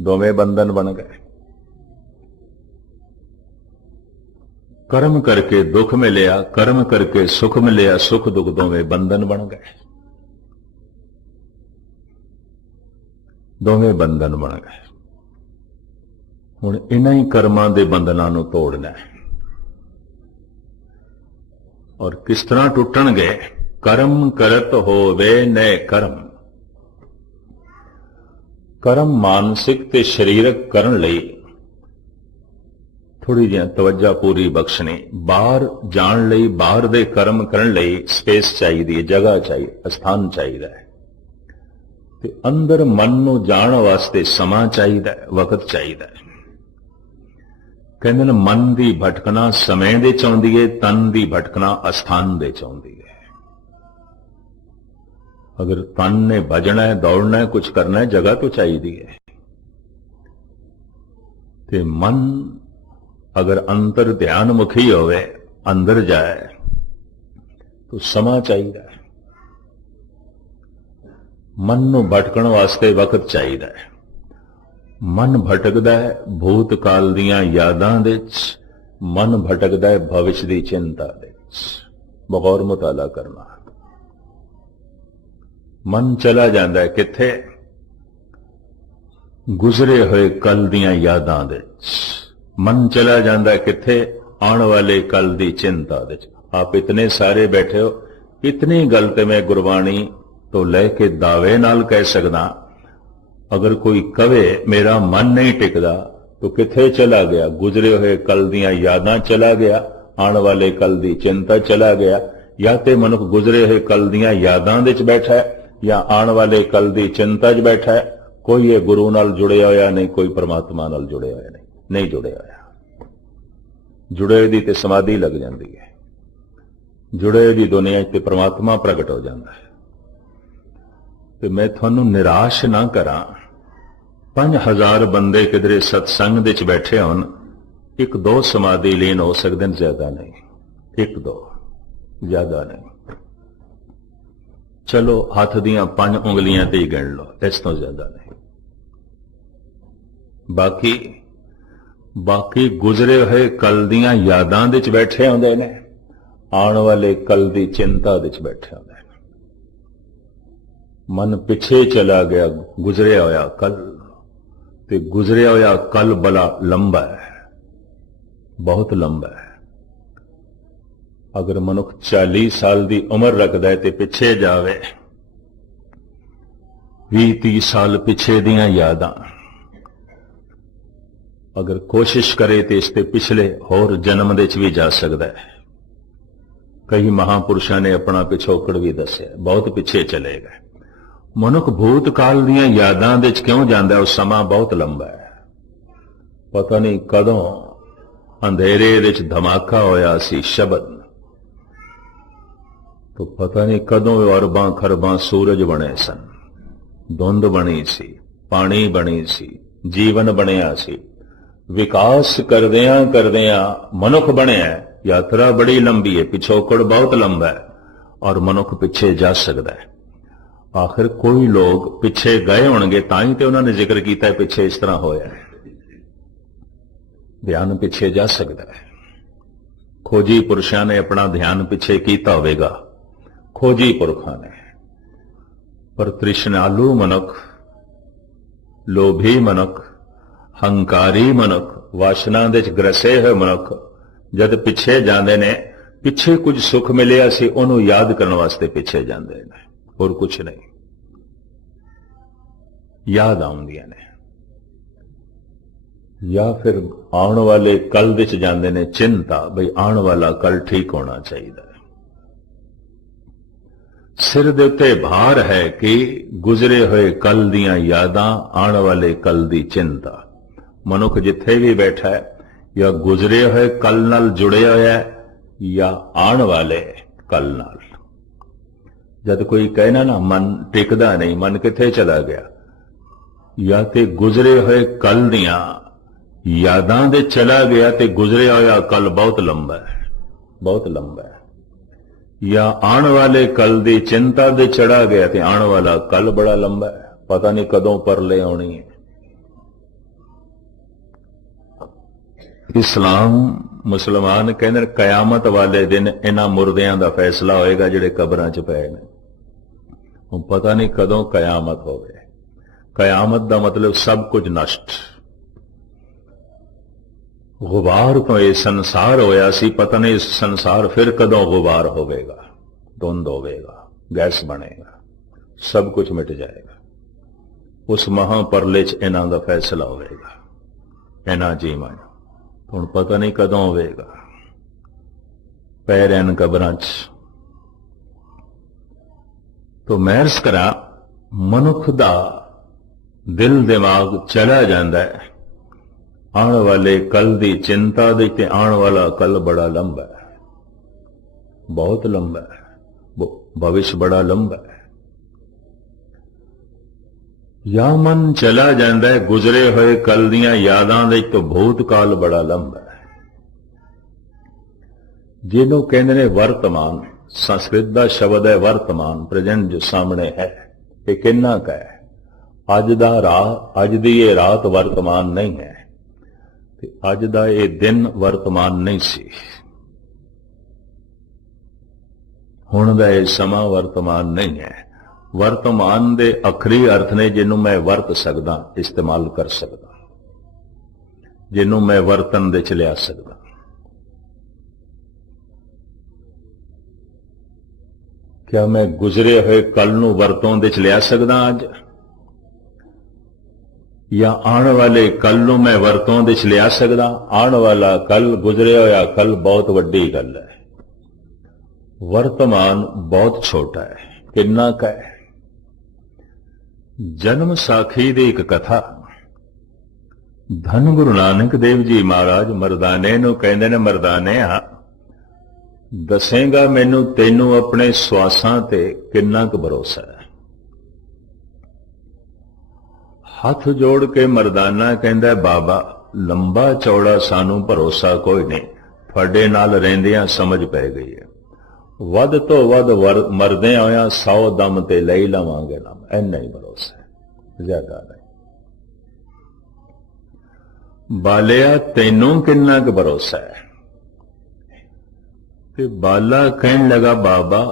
ਦੋਵੇਂ ਬੰਧਨ ਬਣ ਗਏ। ਕਰਮ ਕਰਕੇ ਦੁੱਖ ਮਿਲਿਆ, ਕਰਮ ਕਰਕੇ ਸੁਖ ਮਿਲਿਆ, ਸੁਖ ਦੁੱਖ ਦੋਵੇਂ ਬੰਧਨ ਬਣ ਗਏ, ਦੋਵੇਂ ਬੰਧਨ ਬਣ ਗਏ। ਹੁਣ ਇਹਨਾਂ ਹੀ ਕਰਮਾਂ ਦੇ ਬੰਧਨਾਂ ਨੂੰ ਤੋੜਨਾ ਹੈ। ਔਰ ਕਿਸ ਤਰ੍ਹਾਂ ਟੁੱਟਣਗੇ? ਕਰਮ ਕਰਤ ਹੋਵੇ ਨੈ ਕਰਮ। ਕਰਮ ਮਾਨਸਿਕ ਤੇ ਸਰੀਰਕ ਕਰਨ ਲਈ ਥੋੜੀ ਜਿਹੀ ਤਵੱਜਾ ਪੂਰੀ ਬਖਸ਼ਣੀ। ਬਾਹਰ ਜਾਣ ਲਈ, ਬਾਹਰ ਦੇ ਕਰਮ ਕਰਨ ਲਈ ਸਪੇਸ ਚਾਹੀਦੀ ਹੈ, ਜਗ੍ਹਾ ਚਾਹੀਦੀ, ਅਸਥਾਨ ਚਾਹੀਦਾ ਹੈ। ਤੇ ਅੰਦਰ ਮਨ ਨੂੰ ਜਾਣ ਵਾਸਤੇ ਸਮਾਂ ਚਾਹੀਦਾ ਹੈ, ਵਕਤ ਚਾਹੀਦਾ ਹੈ। ਕਹਿੰਦੇ ਨੇ ਮਨ ਦੀ ਭਟਕਣਾ ਸਮੇਂ ਦੇ ਚ ਆਉਂਦੀ ਹੈ, ਤਨ ਦੀ ਭਟਕਣਾ ਅਸਥਾਨ ਦੇ ਚ ਆਉਂਦੀ ਹੈ। ਅਗਰ ਤਨ ਨੇ ਭਜਣਾ ਹੈ, ਦੌੜਨਾ ਹੈ, ਕੁਝ ਕਰਨਾ ਹੈ, ਜਗ੍ਹਾ ਤੋਂ ਚਾਹੀਦੀ ਹੈ। ਤੇ ਮਨ ਅਗਰ ਅੰਤਰ ਧਿਆਨ ਮੁਖੀ ਹੋਵੇ, ਅੰਦਰ ਜਾਏ, ਤਾਂ ਸਮਾਂ ਚਾਹੀਦਾ ਹੈ। ਮਨ ਨੂੰ ਭਟਕਣ ਵਾਸਤੇ ਵਕਤ ਚਾਹੀਦਾ ਹੈ। ਮਨ ਭਟਕਦਾ ਹੈ ਭੂਤ ਕਾਲ ਦੀਆਂ ਯਾਦਾਂ ਦੇ ਵਿੱਚ, ਮਨ ਭਟਕਦਾ ਹੈ ਭਵਿਸ਼ ਦੀ ਚਿੰਤਾ ਦੇ ਵਿੱਚ। ਬਗੌਰ ਮੁਤਾਲਾ ਕਰਨਾ। ਮਨ ਚਲਾ ਜਾਂਦਾ ਹੈ ਕਿੱਥੇ? ਗੁਜ਼ਰੇ ਹੋਏ ਕੱਲ ਦੀਆਂ ਯਾਦਾਂ ਦੇ ਵਿੱਚ। ਮਨ ਚਲਾ ਜਾਂਦਾ ਹੈ ਕਿੱਥੇ? ਆਉਣ ਵਾਲੇ ਕੱਲ ਦੀ ਚਿੰਤਾ ਦੇ ਵਿੱਚ। ਆਪ ਇਤਨੇ ਸਾਰੇ ਬੈਠੇ ਹੋ, ਇਤਨੀ ਗੱਲ ਤੇ ਮੈਂ ਗੁਰਬਾਣੀ ਤੋਂ ਲੈ ਕੇ ਦਾਅਵੇ ਨਾਲ ਕਹਿ ਸਕਦਾ, ਅਗਰ ਕੋਈ ਕਵੇ ਮੇਰਾ ਮਨ ਨਹੀਂ ਟਿਕਦਾ ਤਾਂ ਕਿੱਥੇ ਚਲਾ ਗਿਆ? ਗੁਜ਼ਰੇ ਹੋਏ ਕੱਲ ਦੀਆਂ ਯਾਦਾਂ ਚਲਾ ਗਿਆ, ਆਉਣ ਵਾਲੇ ਕੱਲ ਦੀ ਚਿੰਤਾ ਚਲਾ ਗਿਆ। ਜਾਂ ਤੇ ਮਨੁੱਖ ਗੁਜ਼ਰੇ ਹੋਏ ਕੱਲ ਦੀਆਂ ਯਾਦਾਂ ਵਿੱਚ ਬੈਠਾ ਹੈ, ਜਾਂ ਆਉਣ ਵਾਲੇ ਕੱਲ ਦੀ ਚਿੰਤਾ 'ਚ ਬੈਠਾ ਹੈ। ਕੋਈ ਇਹ ਗੁਰੂ ਨਾਲ ਜੁੜਿਆ ਹੋਇਆ ਨਹੀਂ, ਕੋਈ ਪਰਮਾਤਮਾ ਨਾਲ ਜੁੜਿਆ ਹੋਇਆ ਨਹੀਂ ਜੁੜਿਆ ਹੋਇਆ। ਜੁੜੇ ਦੀ ਤੇ ਸਮਾਧੀ ਲੱਗ ਜਾਂਦੀ ਹੈ। जुड़े भी दुनिया ते परमात्मा प्रगट हो जाता है। तो मैं थानू निराश ना करा। 5000 बंदे किधरे सत्संग दे च बैठे होन, एक दो समाधि लीन हो सकते हैं, ज्यादा नहीं, एक दो, ज्यादा नहीं। चलो हाथ दियां 5 उंगलियां ते ही गिन लो, इस तो ज्यादा नहीं। बाकी गुजरे हुए कल दियां यादां दे च बैठे होंदे ने, आने वाले कल दी चिंता दे च बैठे होंदे ने। मन पिछे चला गया, गुजरिया होया कल, ते गुजरिया होया कल बड़ा लंबा है, बहुत लंबा है। अगर मनुख 40 साल की उम्र रखता है तो पिछे जावे 20-30 साल पिछे दियां यादां, अगर कोशिश करे तो इसके पिछले होर जन्म दे च भी जा सकता है। कई महापुरुषों ने अपना पिछोकड़ भी दसिया, बहुत पिछे चले गए। मनुख भूतकाल दियां यादां दे च क्यों जांदा है? उस समा बहुत लंबा है। पता नहीं कदों अंधेरे दे च धमाका होया सी शब्द, तो पता नहीं कदों अरबां खरबां सूरज बने सन, धुंध बनी सी, पानी बनी सी, जीवन बनिया सी। विकास करदियां करदियां मनुख बनिया। यात्रा बड़ी लंबी है, पिछोकड़ बहुत लंबा है, और मनुख पिछे जा सकता है। आखिर कोई लोग पिछे गए होंगे, ताई तो उन्होंने जिक्र किया पिछे इस तरह होया है। ध्यान पिछे जा सकता है। खोजी पुरुषों ने अपना ध्यान पिछे किया होगा, खोजी पुरखों ने। पर तृष्णालु मनुख, लोभी मनुख, हंकारी मनुख, वासना दे च ग्रसे हुए मनुख जद पिछे जाते ने, पिछे कुछ सुख मिलिया सी उन्होंने याद करने वास्ते पिछे जाते हैं, और कुछ नहीं। याद आउंदियां ने, या फिर आने वाले कल दे च जाते ने चिंता, बई आने वाला कल ठीक होना चाहिए। सिर दे उत्ते भार है कि गुजरे हुए कल दियां यादां, आने वाले कल दी चिंता। मनुख जिथे भी बैठा है, या गुजरे हुए कल नाल जुड़े होया है, या आने वाले कल नाल। जद कोई कहना ना मन टिकदा नहीं, मन किथे चला गया, या ते गुजरे हुए कल दियां यादां दे चला गया, ते गुजरे होया कल बहुत लंबा है, बहुत लंबा है। या आने वाले कल दी चिंता दे चढ़ा गया, ते आने वाला कल बड़ा लंबा है, पता नहीं कदों परले आनी है। इस्लाम मुसलमान कहते कयामत वाले दिन इन्हां मुर्दियां दा फैसला होएगा जिहड़े कबरां च पए ने। हुण पता नहीं कदों कयामत होवे। कयामत दा मतलब सब कुछ नष्ट। गुबार तो यह संसार होया सी, पता नहीं संसार फिर कदों गुबार होवेगा, धुंध होवेगा, गैस बनेगा, सब कुछ मिट जाएगा। उस महापरले च इन्हां दा फैसला होवेगा। इन्हां जीवन हुण पता नहीं कदों होवेगा। पैर इन कबरां च। तो मैं अर्ज करा, मनुख दा दिल दिमाग चला जाता है आने वाले कल दी चिंता दे, ते आने वाला कल बड़ा लंबा है, बहुत लंबा है, भविष्य बड़ा लंबा है। या मन चला जाता है गुजरे हुए कल दियां यादां दे, तो भूतकाल बड़ा लंबा है। जिन्हों कहते ने वर्तमान, संस्कृत का शब्द है वर्तमान, प्रेजेंट जो सामने है, ये किन्ना का है? अज दा रात, अज दी ये रात वर्तमान नहीं है, अज दा ये दिन वर्तमान नहीं सी, हुण दा ये समा वर्तमान नहीं है। वर्तमान दे आखिरी अर्थ ने जिन्हों मैं वरत सकदा, इस्तेमाल कर सकदा, जिन्हों मैं वर्तन दे च लिया सकदा। क्या मैं गुजरे हुए कल नूं वरतों दे च लिया सकदा अज? या आने वाले कल नूं मैं वरतों दे च लिया सकदा? आने वाला कल, गुजरे होया कल बहुत वड्डी गल है। वर्तमान बहुत छोटा है। किन्ना का है? जन्म साखी दी एक कथा, धन गुरु नानक देव जी महाराज मरदाने नूं कहंदे ने, मरदाने आ दसेगा मैनू तेनू अपने श्वासां ते किन्ना क भरोसा है। हथ जोड़ के मरदाना कहंदा बाबा लंबा चौड़ा सानू भरोसा कोई नहीं, तुहाडे नाल रहिंदियां समझ पै गई है, वध तो वध मरदे होया 100 दम ते ले लवांगे नाम, इन्ना ही भरोसा है, ज्यादा नहीं। बालिया तैनू किन्ना क भरोसा है? ते बाला कहन लगा बाबा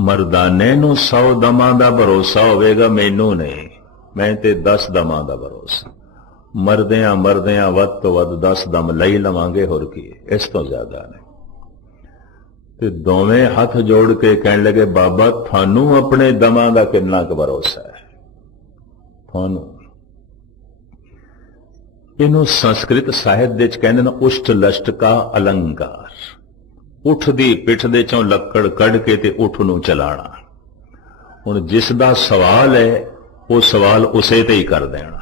मरदाने नू 100 दमां दा भरोसा होवेगा, मैनू नहीं, मैं ते 10 दमां दा भरोसा, मरदियां मरदियां वध तो वध 10 दम लई लवांगे, होर की इस तो ज्यादा नहीं। ते दोवें हथ जोड़ के कहन लगे बाबा थानू अपने दमां दा किन्ना क भरोसा है? थानू इनू संस्कृत साहित्य विच कहंदे ने उष्ट लष्ट का अलंकार, उठ दी पिठ दे चों लक्कड़ कढ़ के ते उठ नू चलाना। हुण जिस दा सवाल है वो सवाल उसे ते ही कर देना।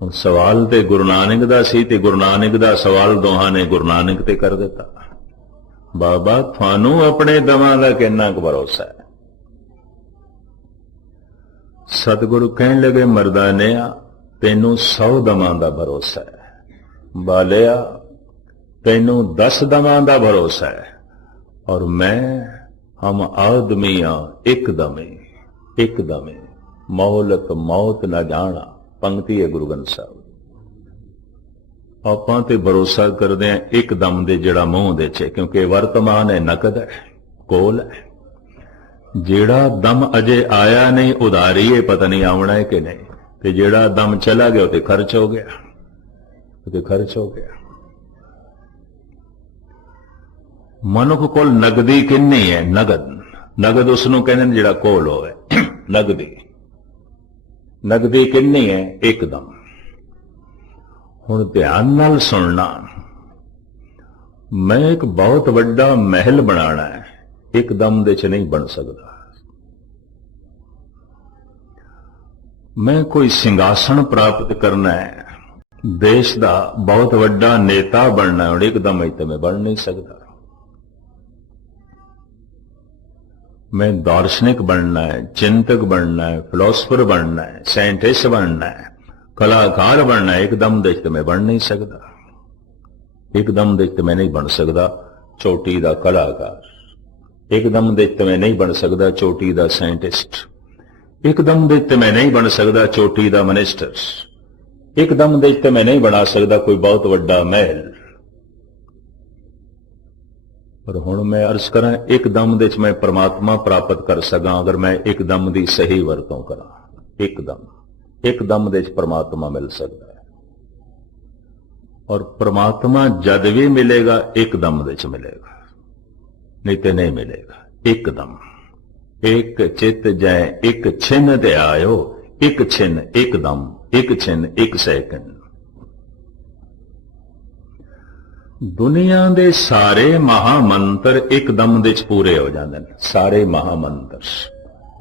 हुण सवाल ते गुरु नानक दा सी ते गुरु नानक दा सवाल दोहां ने गुरु नानक ते कर दिता। बाबा थानू अपने दमां दा किन्ना क भरोसा है? सतगुरु कहन लगे मरदानिया तैनू 100 दमां दा भरोसा है, बालिया तैनू 10 दमां दा भरोसा है, और मैं हम आदमी एकदमे मौलक मौत न जाना। पंक्ति है गुरु ग्रंथ साहब। आपां ते भरोसा करदे हैं एकदम दे जिहड़ा मूंह दे च, क्योंकि वर्तमान है, नकद है, कोल है। जिहड़ा दम अजे आया नहीं उधारी है, पता नहीं आवना है कि नहीं, ते जिहड़ा दम चला गया ते खर्च हो गया, ते खर्च हो गया। मनुख कोल नगदी किन्नी है? नगद, नगद उसनू कहने जिहड़ा कोल होवे, नगदी, नगदी किन्नी है? एकदम। हुण ध्यान नाल सुनना, मैं एक बहुत वड्डा महल बनाना है, एकदम दे च नहीं बन सकता। मैं कोई सिंहासन प्राप्त करना है, देश का बहुत वड्डा नेता बनना है, और एकदम तो मैं बन नहीं सकता। मैं दार्शनिक बनना है, चिंतक बनना है, फिलोसफर बनना है, साइंटिस्ट बनना है, कलाकार बनना है, एकदम देखते मैं बन नहीं सकता। एकदम देखते मैं नहीं बन सकता चोटी दा कलाकार, एकदम देखते मैं नहीं बन सकता चोटी दा साइंटिस्ट, एकदम देखते मैं नहीं बन सकता चोटी दा मिनिस्टर, एकदम देखते मैं नहीं बना सकता कोई बहुत वड्डा महल। पर हुण मैं अर्ज करा एकदम दे च मैं परमात्मा प्राप्त कर सका अगर मैं एकदम दी सही वरतों करा। एकदम दे च परमात्मा मिल सकता है, और परमात्मा जद भी मिलेगा एकदम दे च मिलेगा, नहीं तो नहीं मिलेगा। एकदम एक चित जै एक छिन ते आयो, एक छिन एकदम, एक छिन एक सेकंड। दुनिया दे सारे महामंत्र एकदम दे च पूरे हो जाते हैं, सारे महामंत्र।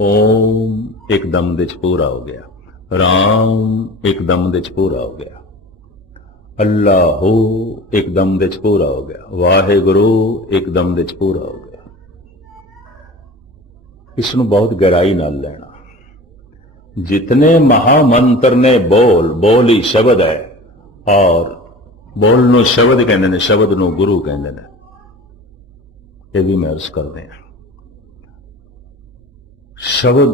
ओम एकदम दे च पूरा हो गया, राम एकदम दे च पूरा हो गया, अल्लाह एकदम दे च पूरा हो गया, वाहेगुरु एकदम दे च पूरा हो गया। इसनों बहुत गहराई नाल लेना। जितने महामंत्र ने बोल ही शब्द है, और बोल नूं शब्द कहंदे ने, शब्द नूं गुरु कहंदे ने। यह भी मैं अर्ज करते हैं, शब्द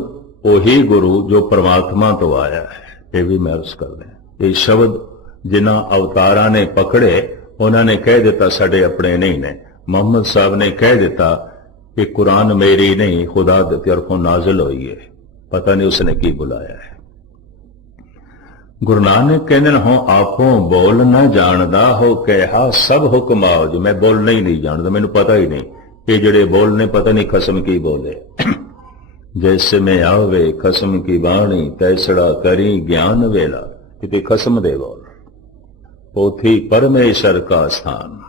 वही गुरु जो परमात्मा तो आया है, यह भी मैं अर्ज करते हैं। ये शब्द जिन्हां अवतारां ने पकड़े, उन्होंने कह दिता साडे अपने नहीं ने। मोहम्मद साहब ने कह दिता कि कुरान मेरी नहीं, खुदा की तरफों नाजिल हुई है, पता नहीं उसने की बुलाया है। गुरु नानक कहने हो आपो बोल न जानदा हो, कहा सब हुक्म आओ जो। मैं बोलना ही नहीं जानता, मैनू पता ही नहीं, ये जड़े बोलने पता नहीं खसम की बोले। जैसे में आवे खसम की बाणी, तैसड़ा करी ज्ञान वेला, कि खसम दे बोल। पोथी परमेश्वर का स्थान।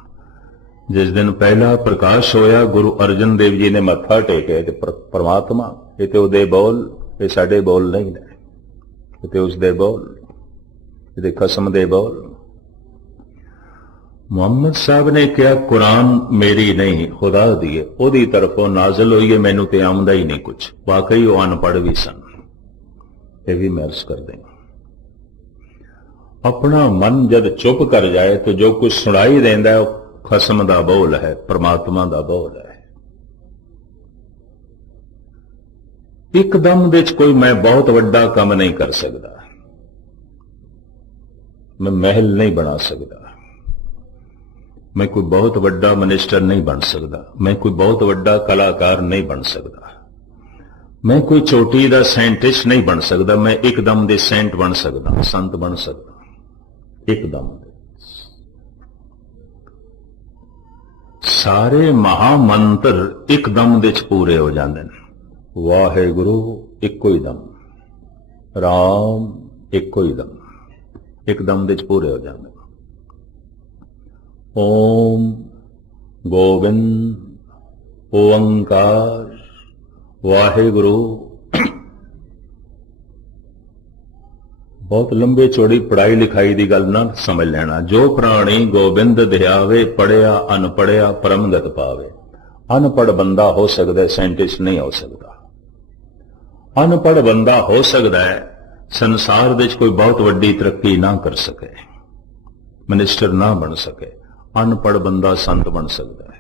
जिस दिन पहला प्रकाश होया, गुरु अर्जन देव जी ने मत्था टेके, परमात्मा ये तो उदे बोल, ये साडे बोल नहीं ने, ये तो उसदे बोल, ये खसम दे बोल। ਮੁਹੰਮਦ ਸਾਹਿਬ ਨੇ ਕਿਹਾ ਕੁਰਾਨ ਮੇਰੀ ਨਹੀਂ ਖੁਦਾ ਦੀ ਹੈ, ਉਹਦੀ ਤਰਫੋਂ ਨਾਜ਼ਲ ਹੋਈ ਹੈ, ਮੈਨੂੰ ਤੇ ਆਉਂਦਾ ਹੀ ਨਹੀਂ ਕੁਝ। ਵਾਕਈ ਉਹ ਅਨਪੜ੍ਹ ਵੀ ਸਨ, ਇਹ ਵੀ ਮੈਂ ਅਰਜ਼ ਕਰਦੇ ਹਾਂ। ਆਪਣਾ ਮਨ ਜਦ ਚੁੱਪ ਕਰ ਜਾਏ ਤਾਂ ਜੋ ਕੁਝ ਸੁਣਾਈ ਦਿੰਦਾ ਹੈ ਉਹ ਖਸਮ ਦਾ ਬੋਲ ਹੈ, ਪਰਮਾਤਮਾ ਦਾ ਬੋਲ ਹੈ। ਇੱਕਦਮ ਵਿੱਚ ਕੋਈ ਮੈਂ ਬਹੁਤ ਵੱਡਾ ਕੰਮ ਨਹੀਂ ਕਰ ਸਕਦਾ, मैं महल नहीं बना सकता, मैं कोई बहुत वड्डा मिनिस्टर नहीं बन सकता, मैं कोई बहुत वड्डा कलाकार नहीं बन सकता, मैं कोई चोटी दा साइंटिस्ट नहीं बन सकता, मैं एकदम दे सेंट बन सकता, संत बन सकता। एकदम सारे महामंत्र एकदम दे पूरे हो जाते हैं। वाहेगुरु इको ही दम, राम इको ही दम, एकदम दे पूरे हो जाते। ओम गोविंद ओंकार वाहेगुरु। बहुत लंबे चौड़ी पढ़ाई लिखाई की गल ना समझ लेना। जो प्राणी गोबिंद ध्यावे पढ़िया अनपढ़िया परमगत पावे। अनपढ़ बंदा हो सकता है, साइंटिस्ट नहीं हो सकता। अनपढ़ बंदा हो सकता है संसार विच कोई बहुत वड्डी तरक्की ना कर सके, मिनिस्टर ना बन सके। अनपढ़ बंदा संत बन सकता है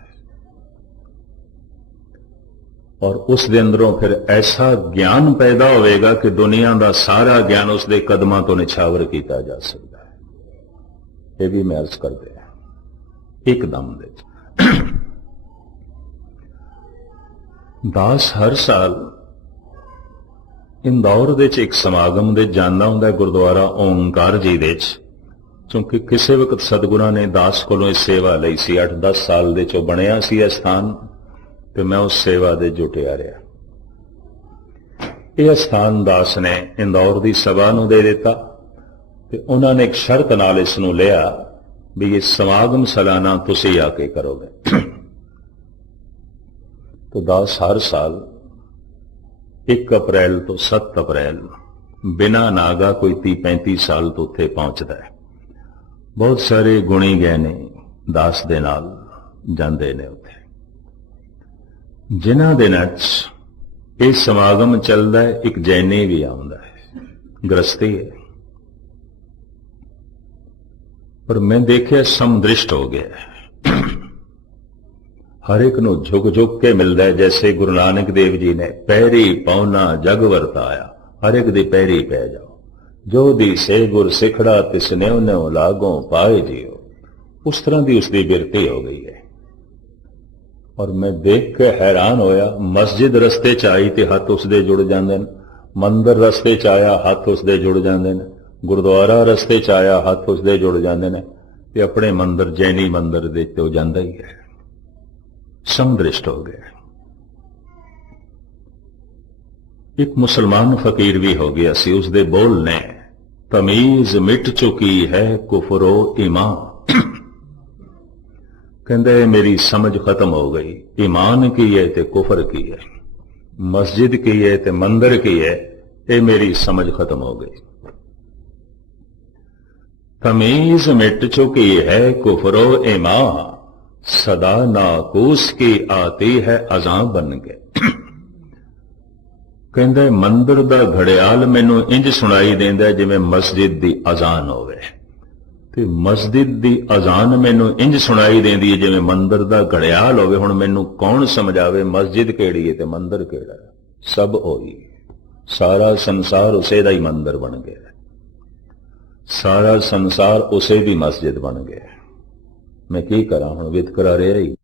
और उस दे अंदरों फिर ऐसा ज्ञान पैदा होएगा कि दुनिया का सारा ज्ञान उसके कदमां तो निछावर किया जा सकता है। यह भी मैं अर्ज कर दिया एकदम दे। दास हर साल इंदौर दे एक समागम दे जाना हुंदा गुरुद्वारा ओंकार जी दे, क्योंकि किसी वक्त सतगुरां ने दास कोलों सेवा लई सी। 8-10 साल दे चो बनिया सी यह स्थान, तो मैं उस सेवा दे जुटिया रहा। यह स्थान दास ने इंदौर की सभा नूं दे दिता ते उन्होंने एक शर्त नाल इस नूं लिया भी ये समागम सालाना तुसीं आके करोगे। तो दास हर साल 1 अप्रैल तो 7 अप्रैल बिना नागा कोई 30-35 साल तो उत्थे पहुंचता है। बहुत सारे गुणी गए ने दास दे नाल जांदे ने उत्थे। जिन्हां दिनां च इह समागम चलदा है, एक जैनी भी आउंदा है, गृहस्थी है। पर मैं देखिया समदृष्ट हो गया। हर एक नूं झुक झुक के मिलता है। जैसे गुरु नानक देव जी ने पैरी पौना जग वरताया, हर एक दे पैरी पै जाओ। जो दी से गुर सिखड़ा तिस न्यो न्यो लागों पाए जियो। उस तरह की उसकी बिरती हो गई है। और मैं देख के हैरान होया। मस्जिद रस्ते च आई तो हथ उसदे जुड़ जाते हैं, मंदिर रस्ते च आया हथ उसदे जुड़ जाते हैं, गुरुद्वारा रस्ते च आया हथ उसदे जुड़ जाते हैं, ते अपने मंदिर जैनी मंदिर दे तो जाता ही है। समदृष्ट हो गया। एक मुसलमान फकीर भी हो गया सी। उसदे बोल ने तमीज मिट चुकी है कुफरो ईमान। कहते मेरी समझ खत्म हो गई। ईमान की है ते कुफर की है, मस्जिद की है ते मंदिर की है, ये मेरी समझ खत्म हो गई। तमीज मिट चुकी है कुफरो ईमान, सदा नाकूस की आती है अजां बन के। कहंदे मंदिर दा घड़ियाल मैनू इंज सुनाई देंदा जिवें मस्जिद दी अजान होवे, ते मस्जिद दी अजान मैनू इंज सुनाई देंदी है जिवें मंदिर दा घड़ियाल होवे। हुण मैनू कौन समझावे मस्जिद केड़ी है ते मंदिर केड़ा है? सब होई। सारा संसार उसे दा ही मंदिर बन गया, सारा संसार उसे भी मस्जिद बन गया। मैं की करा हुण वितकरा रहा ही।